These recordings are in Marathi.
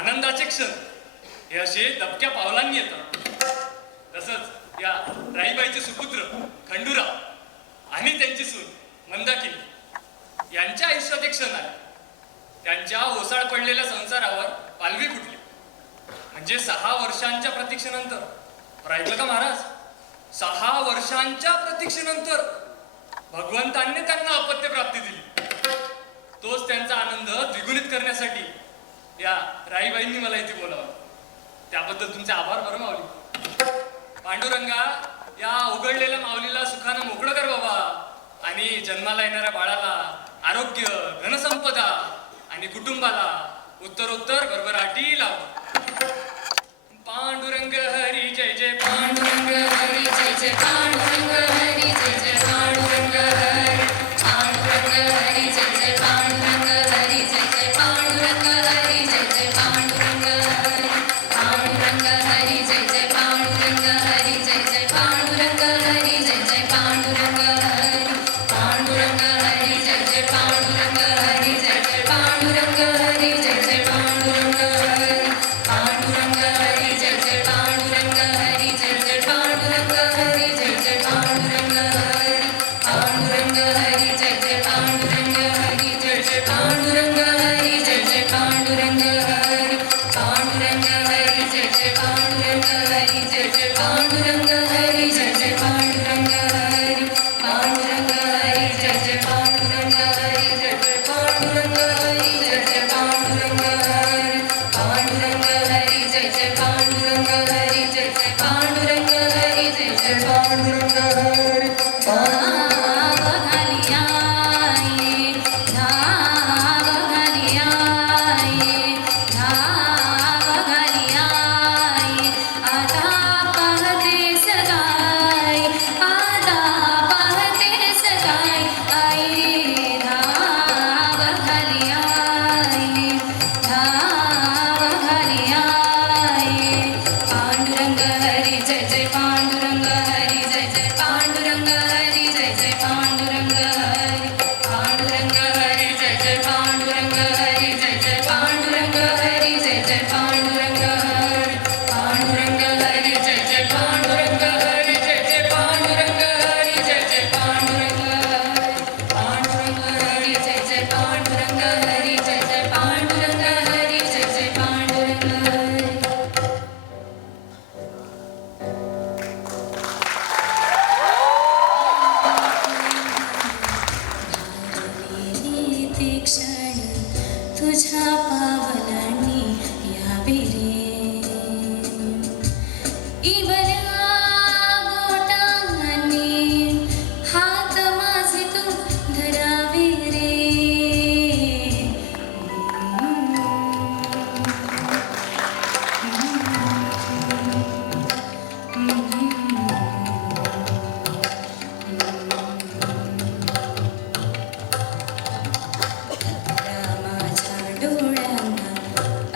आनंदाचे क्षण हे असे दबक्या पावलांनी येतात. तसंच या राईबाईचे सुपुत्र खंडूराव आणि त्यांची सून मंदाकिनी यांच्या आयुष्यात एक क्षण आले. त्यांच्या ओसाड पडलेल्या संसारावर पालवी फुटली. म्हणजे 6 वर्षांच्या प्रतीक्षेनंतर, ऐकलं का महाराज, 6 वर्षांच्या प्रतीक्षेनंतर भगवंतांनी त्यांना अपत्य प्राप्ती दिली. तोच त्यांचा आनंद द्विगुणित करण्यासाठी या राईबाईंनी मला इथे बोलावलं. त्याबद्दल तुमचे आभार बरं माऊली. पांडुरंगा, या उघडलेल्या माऊलीला सुखानं मोकळं कर बाबा, आणि जन्माला येणाऱ्या बाळाला आरोग्य, धनसंपदा आणि कुटुंबाला उत्तरोत्तर भरभराटी लाव. पांडुरंग हरी जय जय पांडुरंग हरी जय जय पांडुरंग हरी जय जय पांडुरंग हरी पांडुरंग हरी जय जय पांडुरंग हरी जय जय पांडुरंग हरी जय जय पांडुरंग हरी पांडुरंग हरी जय जय पांडुरंग हरी जय जय पांडुरंग हरी जय जय पांडुरंग हरी पांडुरंग हरी जय जय पांडुरंग हरी जय जय पांडुरंग हरी जय जय पांडुरंग हरी पांडुरंग हरी जय जय पांडुरंग हरी जय जय पांडुरंग हरी जय जय पांडुरंग हरी पांडुरंग हरी जय जय पांडुरंग हरी जय जय पांडुरंग हरी जय जय पांडुरंग हरी पांडुरंग हरी जय जय पांडुरंग हरी जय जय पांडुरंग हरी जय जय पांडुरंग हरी पांडुरंग हरी जय जय पांडुरंग हरी जय जय पांडुरंग हरी जय जय पांडुरंग हरी पांडुरंग हरी जय जय पांडुरंग हरी जय जय पांडुरंग हरी जय जय पांडुरंग हरी धाव घाली आई, धाव घाली आई, धाव घाली आई, आता पाहते सगाई, आता पाहते सगाई, आई धाव घाली आई, धाव घाली आई. पांडुरंग हरी जय जय पांडुरंग हरी जय जय पांडुरंग हरी जय जय पांडुरंग हरी पांडुरंग हरी जय जय पांडुरंग हरी जय जय पांडुरंग हरी जय जय पांडुरंग हरी पांडुरंग हरी जय जय पांडुरंग हरी जय जय पांडुरंग हरी जय जय पांडुरंग हरी पांडुरंग हरी जय जय पांडुरंग हरी जय जय पांडुरंग हरी जय जय पांडुरंग हरी. ते क्षण तुझ्या पावलांनी यावे रे, इवल्या बोटांनी हात माझे तू धरावे रे. माझ्या डोळ्यांना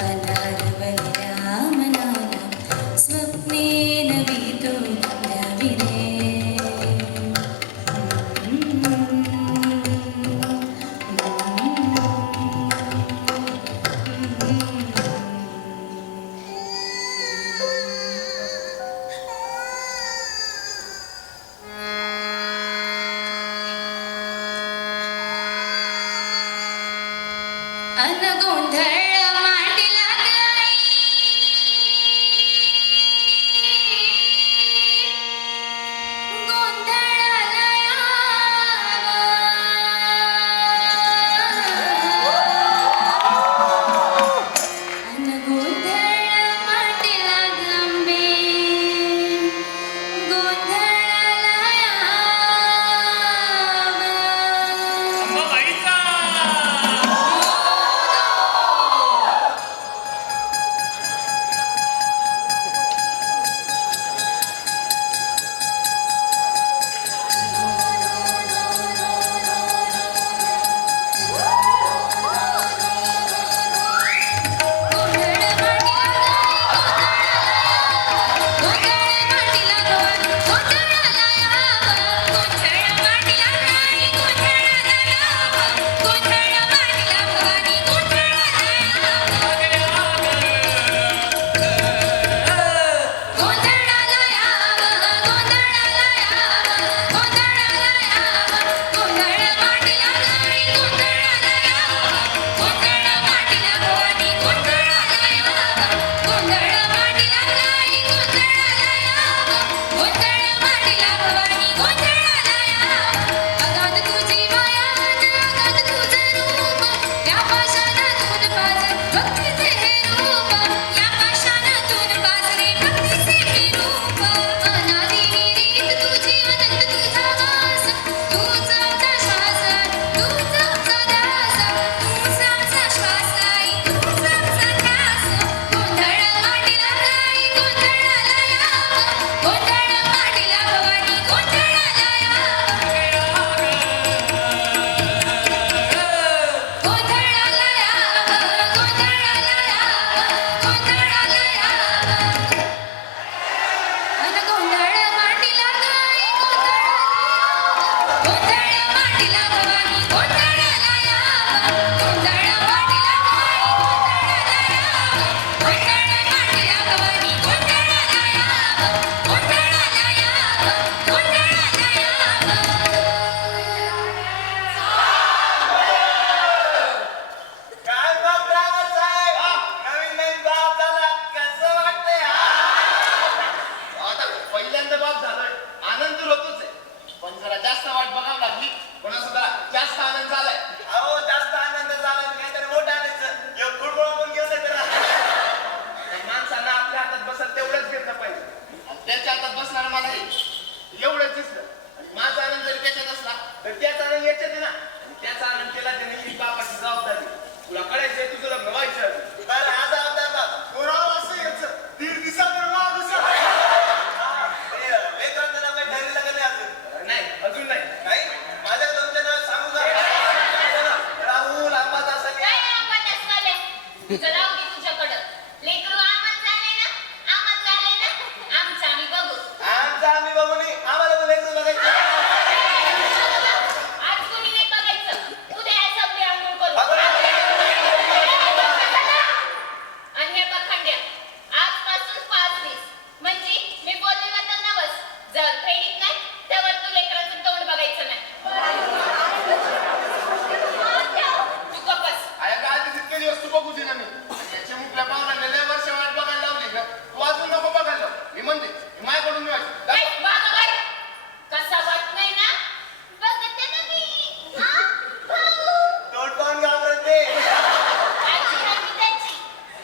अनारवल्या मनाला स्वप्ने नवी तू द्यावी रे. अन गोंधळ मांडला गाई, गोंधळाला यावा. अन गोंधळ मांडला गांबे, गोंधळाला यावा. अंबाबाईचा तुझं राहू दे तुझ्याकडं. लेकरू आम्हाला झालंय ना, आम्हाला झालंय ना, आमचं आम्ही बघू. आमचं आम्ही बघू नये, आम्हाला पण लेकरू बघायचं. आज कोणी नाही बघायचं, उद्या या सबली आंघोळ करू. बघू ना. आणि हे बघ आजपासून 5 दिवस म्हणजे मी बोललेला तर नवस. जर फेडीत नाही त्यावर तू लेकराचं तोंड बघायचं नाही. तू गप्पस. अरे काय ते इतके दिवस तू बघू दिला नाही. त्याच्या मुकल्या पाहुण्याला लय वर्ष वाट बघायला लावली का? तू अजून नको बघायला लावू. मी म्हणते मी माझ्याकडून मिळायचं. ए, बाबा, कसा वाट नाही ना? बघते ना मी. हा? भाऊ. तोंड पाहून घाबरते. आजी आहे मी त्याची.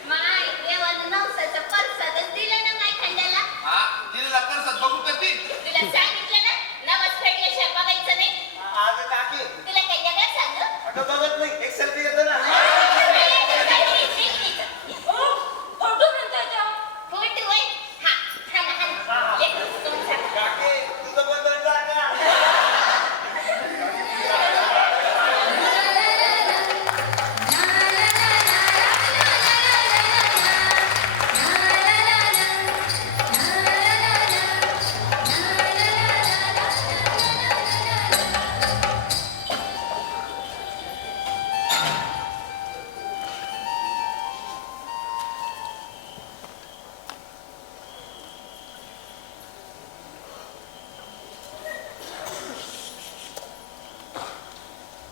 माय देवानं नवसाचं परसादच दिलं ना माय खंडाला. हा दिलेला परसाद बघू का ती? तुला सांगितलं ना, नवस फेडल्याशिवाय बघायचं नाही. अगं काकी तुला काही वेगळं सांगू? अगं बघत नाही. एक सेल्फी घेतो ना. फोटो होय? हा, हा ना, हा ना. लेकरू तोंड सांग. काकी तुझं पण तोंड दाखवा.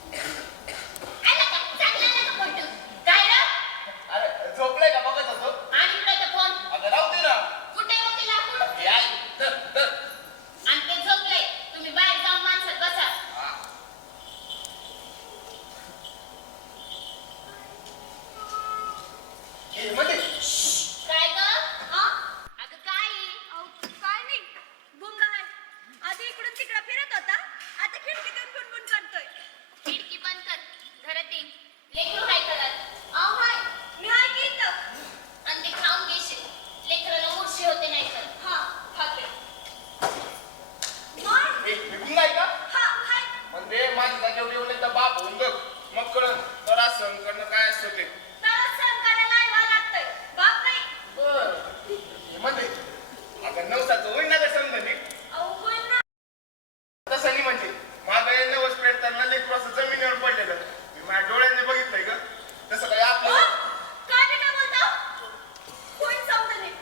आला का? चांगला आला का फोटो? काय रे? अरे झोपलाय का बघत होतो. आणि इकडे तो फोन. अगं राहू दे ना. कुठे आहे मग ते लाकूड? हे आई, धर, धर. आणि ते झोपलंय. तुम्ही बाहेर जाऊन माणसात बसा. हा. हे म्हणजे काय ग? अगं काय? काय नाही भुंगा आहे. आधी इकडून तिकडं फिरत होता, आता खिडकीतून गुणगुण करतोय. खिडकी बंद कर. घरात ये. लेकरू हाय घरात. अहो हाय, मी हाय की इथं. आणि ते खाऊन घेशील. लेकराला उरशी होते नाही तर. हा, खाते. मग? हे गुंग आहे का? हा, हाय. म्हणजे माझ्या जागेवर येऊन एकदा बाप होऊन बघ. मग कळण तर सहन करणं काय असतं ते. त्याला सहन करायला आयवा लागतंय. बाप नाही. बर हे म्हणजे अगं नवसाचं होईन ना का समजा नीट. अहो होईल ना. तसं नाही म्हणजे माझं नवस पेडताना लेकरू असं जमिनीवर पडलेलं मी माझ्या डोळ्यांनी बघितलंय ग. तसं काय अहो, आपलं काय बी काय बोलता? होईल समजा नाही.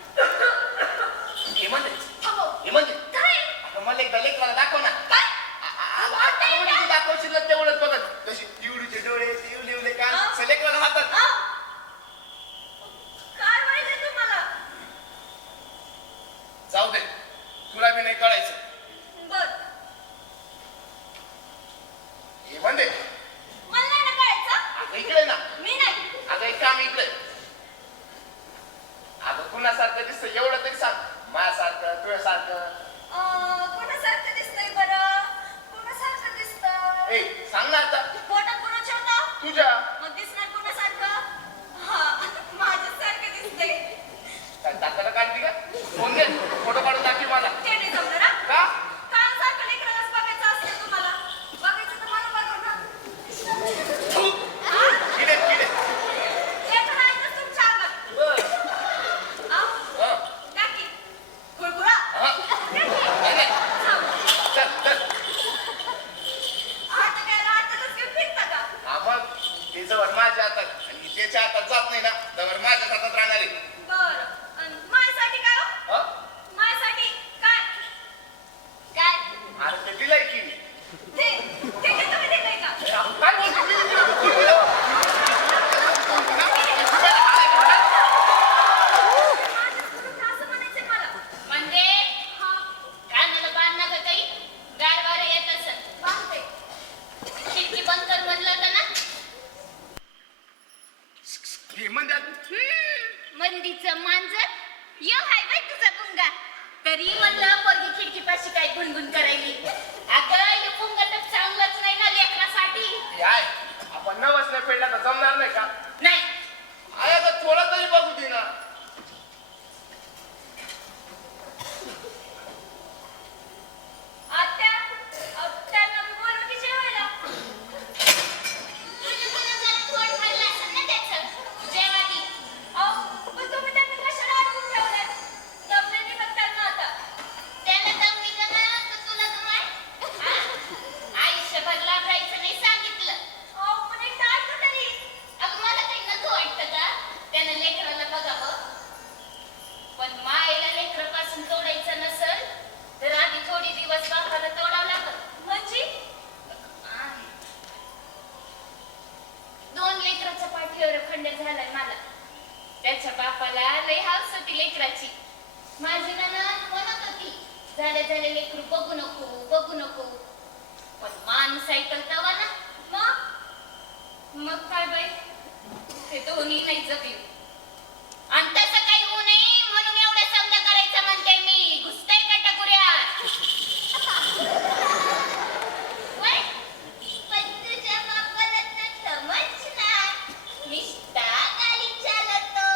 हे म्हणजे अहो, हे म्हणजे काय? अगं मला एकदा लेकराला दाखव ना. काय? अगं म्हणजे तू दाखवशील ना तेवढंच बघत. तशी इवडीचे डोळे इवले का हा? लेकराला हातात. अहो, काय माहिती तुम्हाला? जाऊ दे तुला बी नाही कळायचं. बर, हे म्हणजे मला नाही ना कळायचं. अगं इकडे ना. मी नाही. अगं एक काम इकडे. अगं कुणासारखं दिसतं एवढं तरी सांग. माझ्यासारखं तुझ्यासारखं. कोणासारखं दिसतंय बरं? कोणासारखं दिसतं? ए सांग ना आता. पोटात कोणाच्या होतं? तुझ्या मग दिसणार कोणासारखं? हा, माझ्यासारखं दिसतंय. काय दाताला काढती का? फोन घे फोटो काढून दाखव मला. ते नाही जमणार हा? का? काळासारखं लेकरालाच बघायचं असतं तुम्हाला. बघायचं तर मला बघा ना. तू किडे किडे. लेकरं आहेतच तुमच्या अंगात. बर आहो, हा द्या की. गुळगुळा. हा द्या की. नाही, नाही. थांब. चल चल. आता काय राहतातच घेऊन फिरता का? हा मग ते जवळ माझ्या हातात आणि त्याच्या हातात जात नाही ना जवळ माझ्याच हातात राहणार आहे. बरं. अन माझ्यासाठी काय हो? हा? माझ्यासाठी काय? काय? अरे ते दिलंय की. ते काय तुम्ही दिलंय का? काय बोलतो मी? माझ्याकडून असं म्हणायचंय मला. म्हणजे हा, कानाला बांध नका काही. गार वारं येत असेल. बांधते. खिडकी बंद कर म्हणलं होतं ना. हे म्हणजे मंदीचं मांजर यो हाय बाई तुझा गुंगा. तरी म्हणलं पोरगी खिडकीपाशी काय गुणगुण करायली. अगं हे गुंगा तर चांगलंच नाही ना लेकरासाठी. हे आहे आपण नवस नाही फेडला तर जमणार नाही का? नाही आहे आता थोडा तरी बघू दे ना. आत्या, त्यांना मी बोलू की जेवायला? तुझ्या मुलाला जरा पोट भरलं असेल ना त्याचं. जेवा ती. डोक्यावर खंड झालाय मला. त्याच्या बापाला लय हाऊस होती लेकराची. माझी नणंद म्हणत होती झाले झाले लेकरू बघू नको बघू नको, पण माणूस ऐकल तवा ना. मग काय बाई, ते दोन्ही नाही जगले. आणि तसं काही होऊ नये म्हणून एवढं समजा करायचं म्हणते मी. घुसतंय का टकुऱ्यात? वय, पण तुझ्या बापाला तर समजणार. निष्ठा गाडी चालवतो,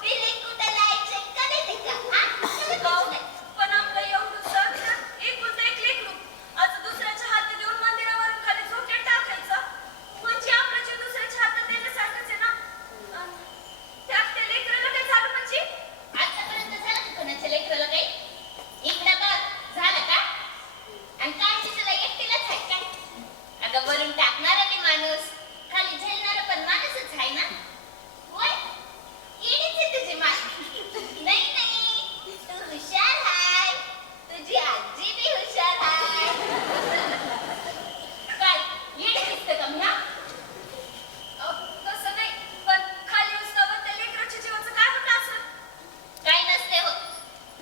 बिले कुठं लायचे कळते का? पण आपलं एवढं सण ना, एकुलतं एक लेकरू. आज दुसऱ्याच्या हातात देऊन मंदिरावरून खाली झोक्यात टाकायचं म्हणजे आपलं जे दुसऱ्याच्या हातात देण्यासारखंच आहे ना. त्यात त्या लेकराला काय झालं म्हणजे? आतापर्यंत झालं का कोणाच्या लेकराला काही? इकडं बघ, झालं का? आणि काळजी तुला एकटीलाच आहे का? अगं वरून टाकणारा बी माणूस, खाली झेलणारा पण माणूसच आहे ना. होय, येणीच आहे तुझी माय. नाही नाही, तू हुशार आहे. तुझी आजी बी हुशार आहे. काय येणं दिसतं का म्हणा? तसं नाही, पण खाली उचलावं त्या लेकराच्या जीवाचं काय होतं असं? काय नसते होत,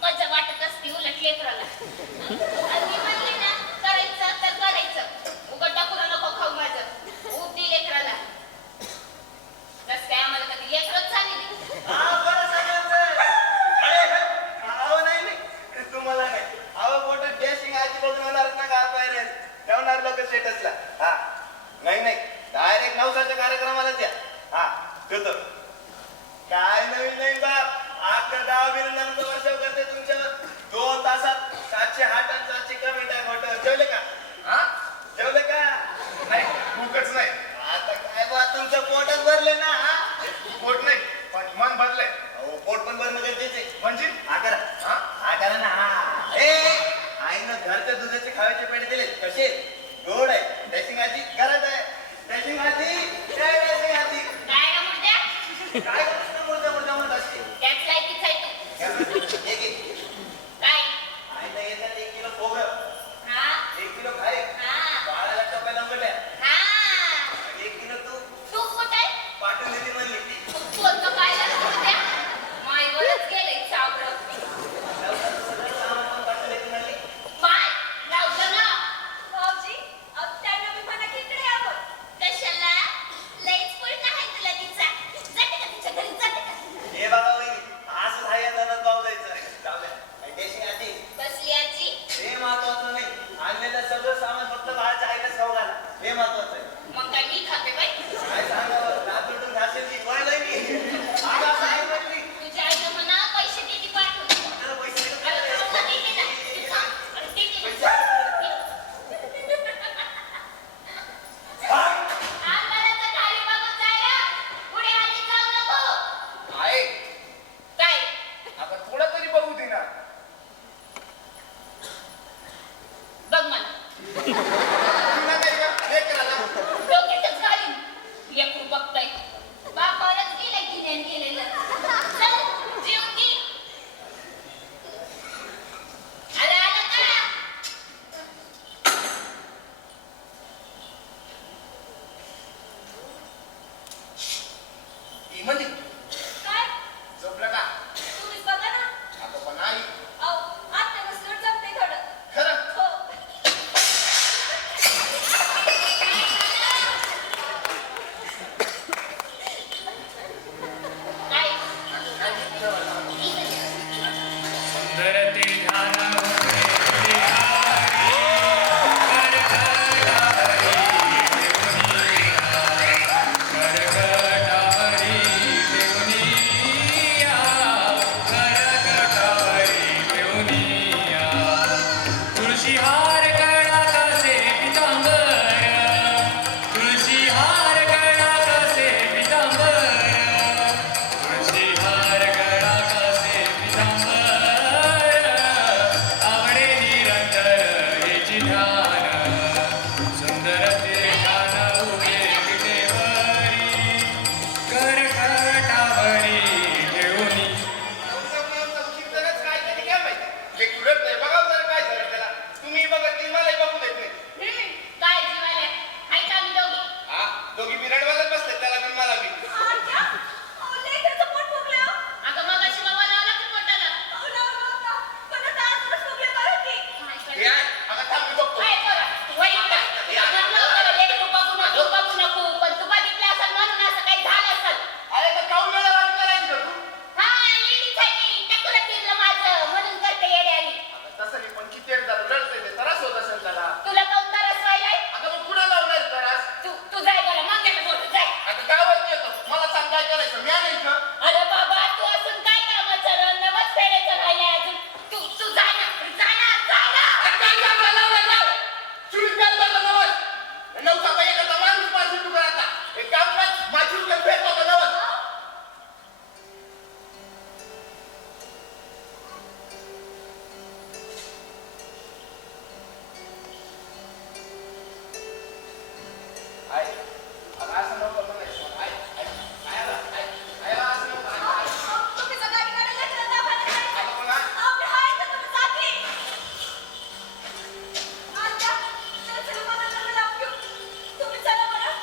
मजा वाटत असते उलट लेकराला. आणि मी म्हणले ना, करायचं तर करायचं. उगाच टाकून नको खाऊ माझं. उद्दी लेकराला. कसं काय आम्हाला कधी लेकरच झाली नाही. बरं सगळ्यांचं. अरे, अहो नाही नाही, तुम्हाला नाही. अहो फोटो डॅशिंग आजी बघून होणार ना का पायरे ठेवणार लोक स्टेटसला. हा नाही नाही, डायरेक्ट नवसाच्या कार्यक्रमाला द्या. हा ठेवतो. काय नवीन नाही बाप, अख्खा गाव बिरुदांचं वर्षाव करते तुमच्यावर. 2 तासात 700 हाट आणि 700 कमेंट आहे फोटो. जेवले का? हा जेवले का? नाही भूकच नाही. आता काय बा, तुमचं पोटच भरले ना. हा पोट नाही पण मन भरलंय. अहो पोट पण भरणं गरजेचं आहे. म्हणजे हा करा. हा करा ना. हा आईनं घरच्या दुधाचे खाव्याचे पेढे दिले. कसे गोड आहे. ड्रेसिंग आजी घरात आहे. ड्रेसिंग आजी ड्रेसिंग आजी काय रे मुर्द्या? काय मुर्द्या मुर्द्या म्हणत असते. त्याच लायकीच आहे तू. एक एक काय? आईनं येतात 1 किलो खोबरं, हा 1 किलो खाय, हा बाळाला टप्प्याला अंगठ्या, हा. 1 किलो तूप तू कुठे आहे? पाठवून दिली म्हणली. कोणतं पाहिलं ना मुर्द्या? माईवरच गेलंय चावलं. सगळं सामान पण पाठवून दिली म्हणली. माय लावलं ना. भाऊजी, त्यांना मी म्हणा की इकडे यावं. कशाला? लईच पुळका आहे तुला तिचा. जाते का तिच्या घरी जाते का? हे बघा वहिनी, असंच आहे ननद भाऊ जायचं. जाऊ द्या. आणि ड्रेसिंग आजी कसली आजी? हे महत्वाचं नाही. आणलेलं सगळं सामान फक्त बाळाच्या आईलाच खाऊ घाला. हे महत्वाचं आहे. मग काय मी खाते बाई? काय सांगावं, रात उठून घासेली वळलंय मी. आज असं आहे म्हटली. तुझ्या आईला म्हणा पैसे देते पाठवून. त्याला पैसे देतो. अरे थांब ना, देते ना. ते थांब. अरे देते ना. आंबाराचं खाली बघून जायला. पुढे हाली जाऊ नको. आहे काय? आता थोडं तरी बघू दे ना. बघ मला. तुला नाही का? हे करायला. डोक्यातच घालीन. लेकरू बघताय. बापावरच गेलंय गिन्यान गेलेलं. चल, जेवून घे. अरे आलं का? ही म्हणते काय? झोपलं का? तुम्हीच बघा ना. आता पण आई अहो, आत्या बसल्यावर जमतंय थोडं. खरं. हो. काय? सुंदर ते ध्यान होते करकटावरी माझी उलट भेट होता गावात. आई, आता असं नको म्हणायचं मला. आई, आई, आईला, आई, आईला असं नको म्हणायचं. तुम्ही सगळ्या ठिकाणी लेकरं दवाखान्यात जायचं. आता कोण आहे? अहो, मी आहे तर तुम्ही जा की. आत्या, चला, चला, मला लग्न लावून घेऊ. तुम्ही चला बरं.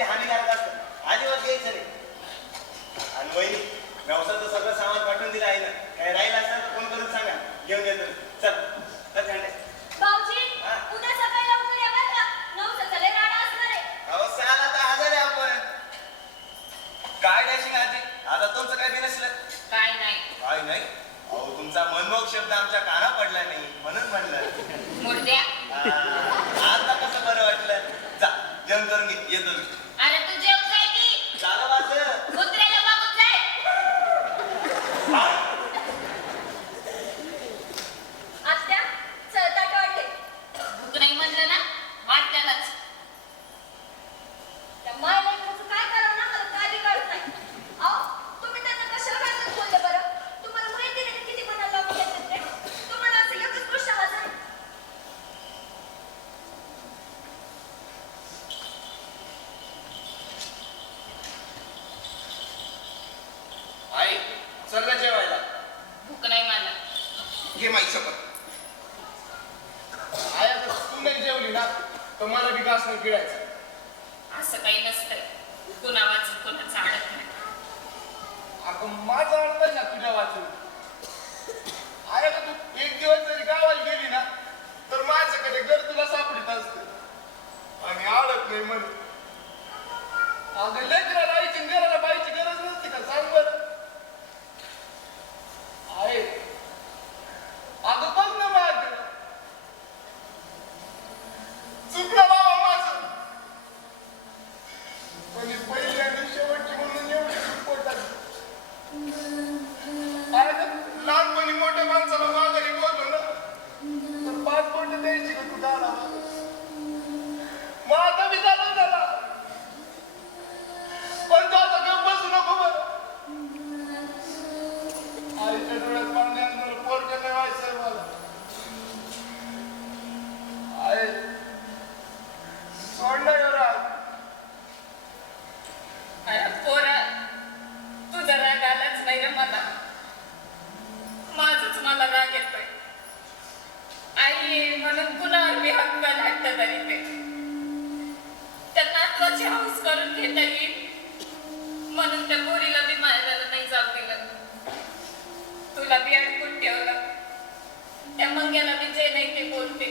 ते हानिकारक असतं, अजिबात घ्यायचं नाही. आणि वहिनी व्यवसायाचं सगळं सामान पाठवून दिलं आहे ना, काही राहील असेल तर फोन करून सांगा, घेऊन येतो. चल चल घंटे. भाऊजी हा? उद्या सकाळी लवकर या बरं का 9 झाले राडा असणार आहे. अहो सहाला तर हजर आहे आपण. काय डॅशिंग आजी, आता तुमचं काय बी नसलं. काय नाही काय नाही, अहो तुमचा मनमोहक शब्द आमच्या काना पडला नाही म्हणून म्हणलं. मुर्द्या आता कसं बरं वाटलं. जा जेवण करून घे, येतो मी. अरे तू जेवताय की झालं माझं. कुत्र्याला बघून जाय. आत्या चळताट वाढले. भूक नाही म्हणलं ना वाटल्यालाच. त्या मायलेकराचं काय करावं ना मला काय बी कळत नाही. अहो तुम्ही त्यांना कशाला घालून बोलले बरं? तुम्हाला माहिती नाही किती मनाला लावून घेतात ते. तुम्हाला असं एकच गोष्ट माझं आई चल जेवायला. भूक नाही मला. घे माई शपथ. आया तर तू नाही जेवली ना तर मला बी घास नाही गिळायचं. असं काही नसतंय. कुणावाच कुणाचं आवडत नाही. अगं माझं आवडतं ना तुझ्या वाचून. आया तू एक दिवस जरी गावाला गेली ना तर माझ्याकडे घर तुला सापडत असतं आणि आवडत नाही म्हणे. अगं लेकराला आईची घराला बाईची गरज नसते का सांग बरं. आहे अगं बघ ना माझं चुकलं बाबा माझं. पण पहिली आणि शेवटची म्हणून एवढी चूक पोटात. लहानपणी मोठ्या माणसाला माघारी बोललो ना तर 5 बोट द्यायची का तू दादा. मग आता मी जातो त्याला पण तो आता गप्प बसू नको बरं. आईच्या डोळ्यात पाणी आणलं पोरगं नाही व्हायचंय मला. आहे सोड ना ह्यो राग. अरे पोरा तुझा राग आलाच नाही रे मला. माझच मला राग येतोय. आई म्हणून कुणावर मी हक्काने हट्ट करीते. त्या नातवाची हौस करून घेता येईल म्हणून त्या पोरीला बी मायराला नाही जाऊ दिलं. तुला बी अडकून ठेवलं. त्या मंग्याला बी जे नाही ते बोलते.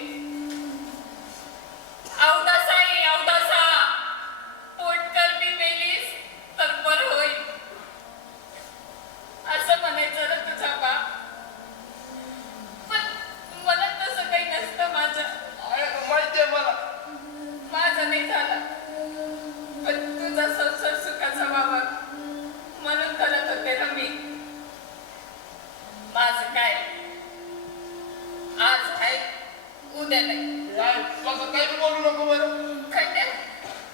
अवदासा आहे अवदासा. पोटकर बी मेलीस तर बरं होईल असं म्हणायचं ना तुझा बाप. पण मला तसं काही नसतं माझं. माहितीये मला. माझं नाही झालं पण तुझा संसार सुखाचा व्हावा म्हणून करत होते ना मी. माझं काय आज आहे उद्या नाही. तसं काही बोलू नको बरं. खंड्या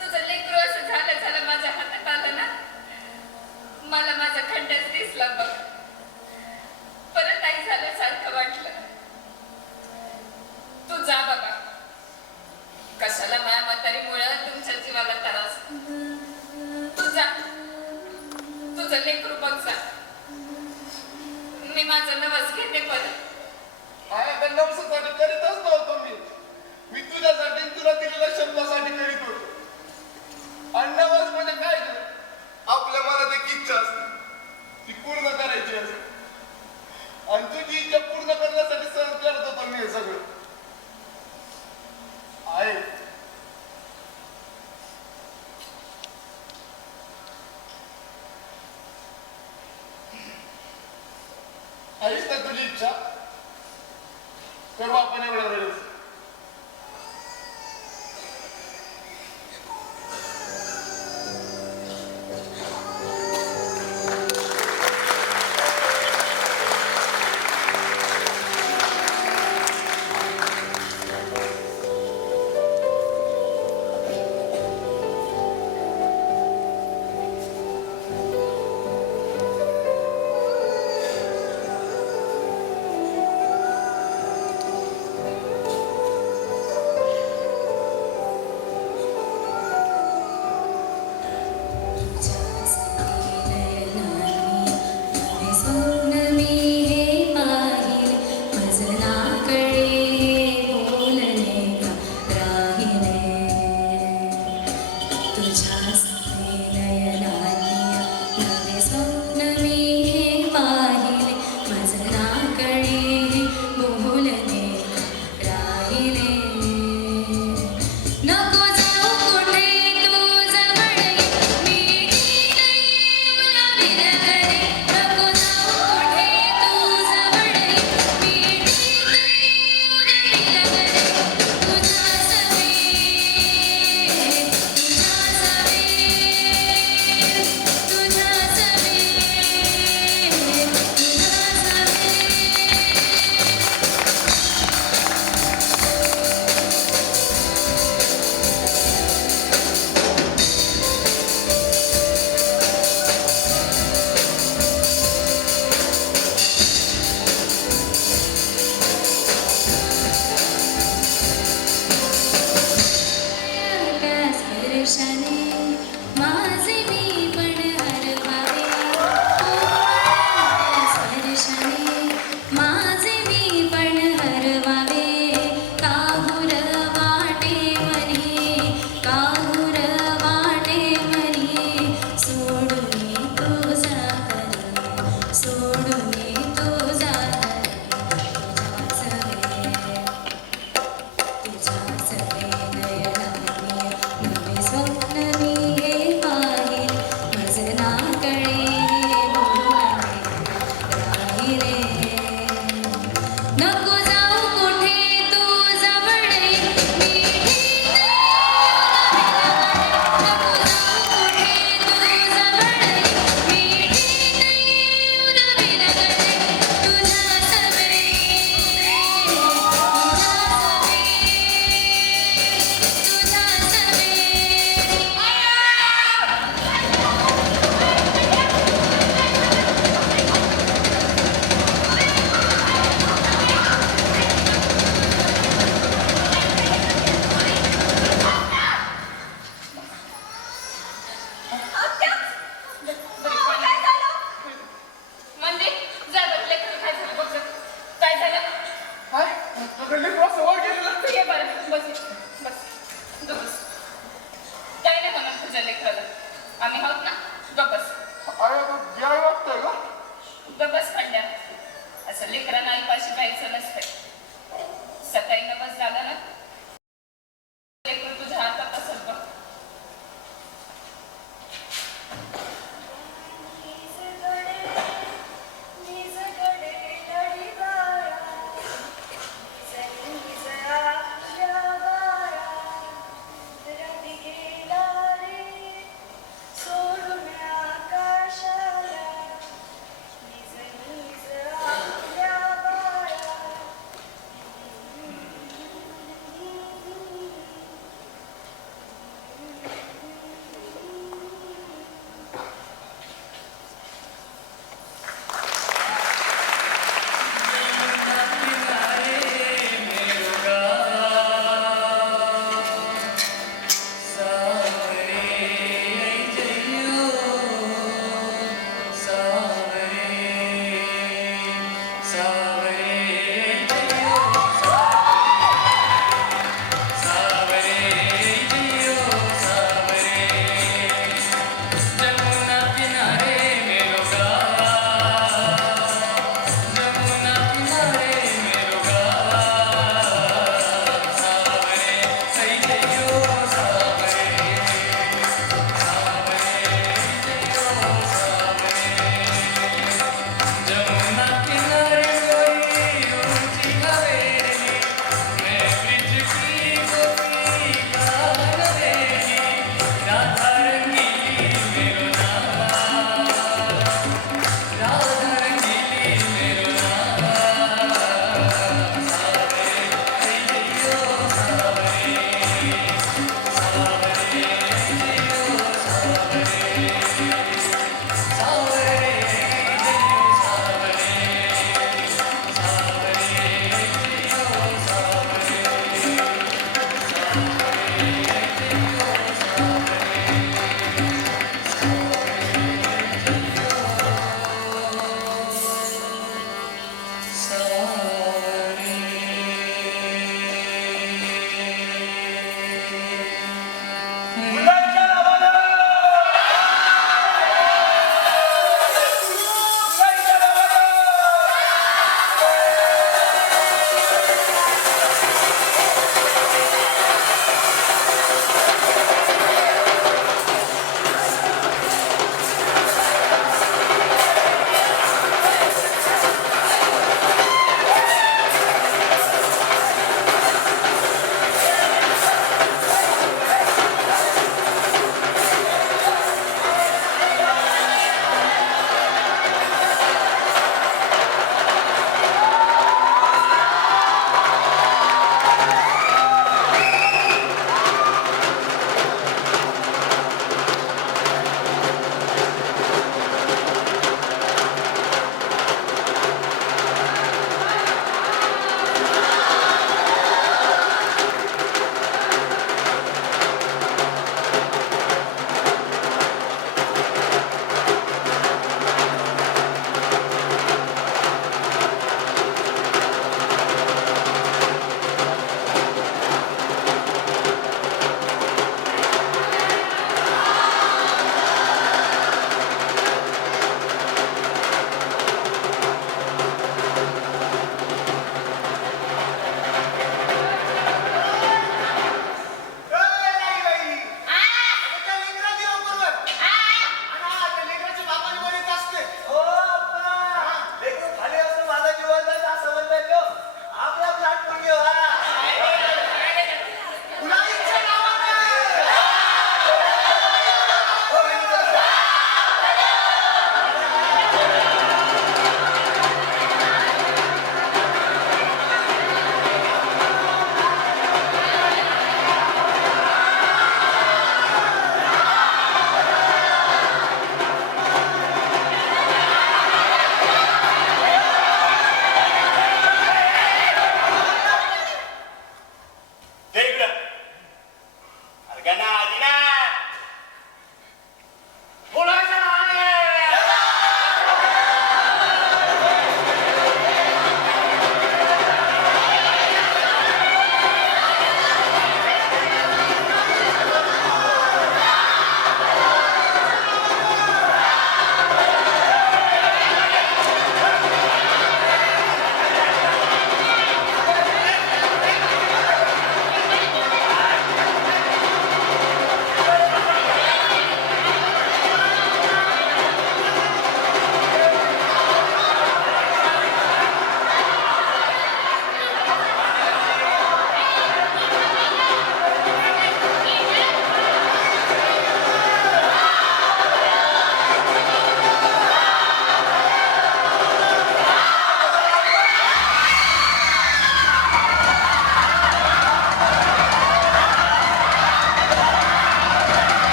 तुझं लेकरू असं झालं माझ्या हातात आलं ना मला माझा खंड्याच दिसला बघ. परत आई झाल्यासारखं वाटलं. तू जा बाबा. कशाला माझ्या म्हातारीमुळं तुमच्या जीवाला त्रास. तू जा. तुझं लेकरू बघ जा. मी माझं नवस घेते परत. आया नवसासाठी करीतच नव्हतो मी तुझ्यासाठी तुला दिलेल्या शब्दासाठी करीत होतो. आणि नवस म्हणजे काय कर आपल्या मनात एक इच्छा असते ती पूर्ण करायची असते. आणि तुझी इच्छा पूर्ण करण्यासाठी सहन करत होतो मी हे सगळं. आहे आहेच ना तुझी इच्छा करू आपण एवढ्या वेळेस. बस बस गप बस. काय नाही होणार तुझ्या लेकराला. आम्ही आहोत ना. गप बस. अरे तू द्याय वाटतंय का? गप बस खंड्या. असं लेकरांना आईपाशी पाहायचं नसतंय. सकाळी नवस झाला ना लेकरू तुझ्या हातात असेल बघ.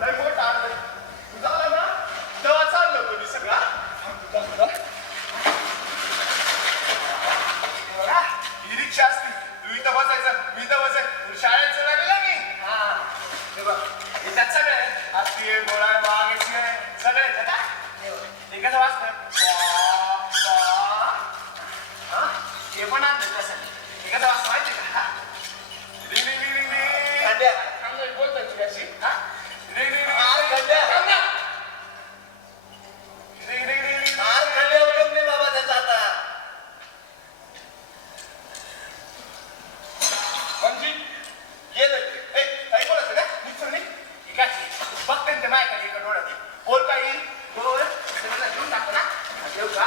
लय मोठा आणलंय. तू झाला ना तेव्हा चाललो होतो मी सगळा. ही रिक्षा असती तू इथं बसायचं मी इथं बसायचं शाळेत लागला मी. हा हे बघ त्यात सगळे हत्ती गोळा वाघ सगळे ते कसं वाचतं हे पण आणलं कसं हे कसं वाचतं माहिती का. Ring ring ring ring ring Khandya चांगलं बोलतो तुझ्याशी. हा ring ring ring Khandya ring ring ring ring Khandya ओळख नाही बाबा त्याचा आता. म्हणजे गेलं ए काही बोलायचं का निघतो नाही एकाची बघते ते माझ्याकडे एका डोळ्यात बोल काय येईल बोल घेऊन टाकतो ना घेऊ का.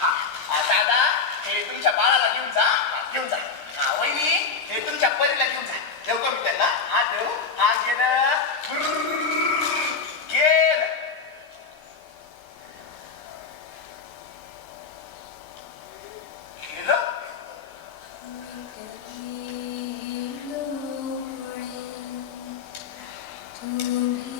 हा दादा हे तुमच्या बाळाला घेऊन जा घेऊन जा. हा वहिनी हे तुमच्या परीला घेऊन जा. ठेवू का मी त्यांना. हा ठेवू हा गेलं गेलं. गेलं तुम्ही